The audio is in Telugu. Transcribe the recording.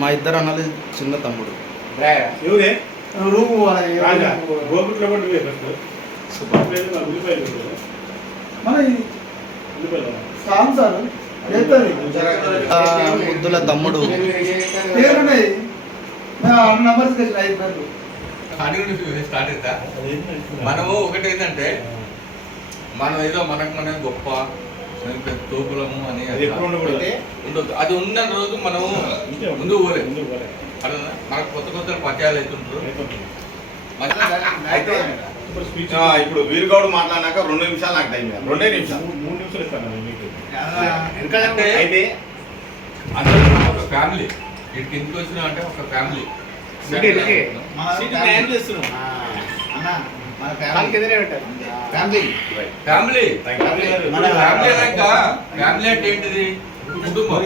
మా ఇద్దరు అన్నది చిన్న తమ్ముడు. ముద్దుల తమ్ముడు. స్టార్ట్ అవుతా. మనము ఒకటి ఏంటంటే మనం ఏదో మనం గొప్ప తోపులము అని ఉండదు. అది ఉన్న రోజు మనము ముందుకు పోలేదు. మనకు కొత్త కొత్త పరిచయాలు అవుతుంటారు. ఇప్పుడు వీరుగౌడ్ మాట్లాడినాక 2 నిమిషాలు నాకు టైం కాదు. 2 నిమిషాలు 3 నిమిషాలు ఇస్తాను మీకు. అయితే అందరూ ఒక ఫ్యామిలీ ఇటు కిందకి వచ్చినా అంటే ఒక ఫ్యామిలీ ఫ్యామిలీ అంటే ఏంటిది? కుటుంబం.